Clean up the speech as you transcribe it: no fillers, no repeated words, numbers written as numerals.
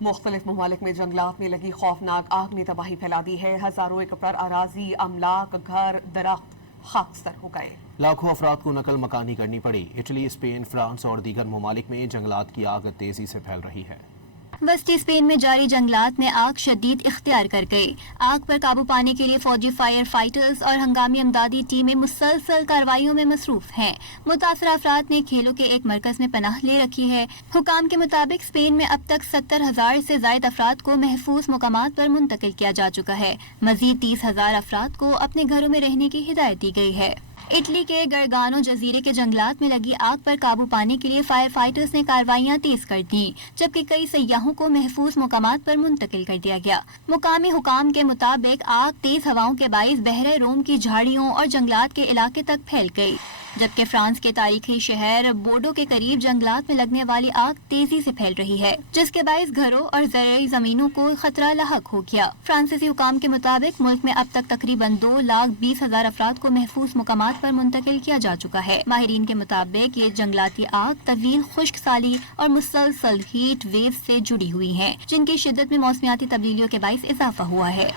مختلف ممالک میں جنگلات میں لگی خوفناک آگ نے تباہی پھیلا دی ہے. ہزاروں ایکڑ پر اراضی، املاک، گھر، درخت خاکستر ہو گئے. لاکھوں افراد کو نقل مکانی کرنی پڑی. اٹلی، اسپین، فرانس اور دیگر ممالک میں جنگلات کی آگ تیزی سے پھیل رہی ہے. وسطی اسپین میں جاری جنگلات میں آگ شدید اختیار کر گئی. آگ پر قابو پانے کے لیے فوجی فائر فائٹرز اور ہنگامی امدادی ٹیمیں مسلسل کارروائیوں میں مصروف ہیں. متاثرہ افراد نے کھیلوں کے ایک مرکز میں پناہ لے رکھی ہے. حکام کے مطابق اسپین میں اب تک 70,000 سے زائد افراد کو محفوظ مقامات پر منتقل کیا جا چکا ہے. مزید 30,000 افراد کو اپنے گھروں میں رہنے کی ہدایت دی گئی ہے. اٹلی کے گرگانو جزیرے کے جنگلات میں لگی آگ پر قابو پانے کے لیے فائر فائٹرز نے کارروائیاں تیز کر دیں، جبکہ کئی سیاحوں کو محفوظ مقامات پر منتقل کر دیا گیا. مقامی حکام کے مطابق آگ تیز ہواؤں کے باعث بحیرہ روم کی جھاڑیوں اور جنگلات کے علاقے تک پھیل گئی، جبکہ فرانس کے تاریخی شہر بورڈو کے قریب جنگلات میں لگنے والی آگ تیزی سے پھیل رہی ہے، جس کے باعث گھروں اور زرعی زمینوں کو خطرہ لاحق ہو گیا. فرانسیسی حکام کے مطابق ملک میں اب تک تقریباً 2,20,000 افراد کو محفوظ مقامات پر منتقل کیا جا چکا ہے. ماہرین کے مطابق یہ جنگلاتی آگ طویل خشک سالی اور مسلسل ہیٹ ویو سے جڑی ہوئی ہیں، جن کی شدت میں موسمیاتی تبدیلیوں کے باعث اضافہ ہوا ہے.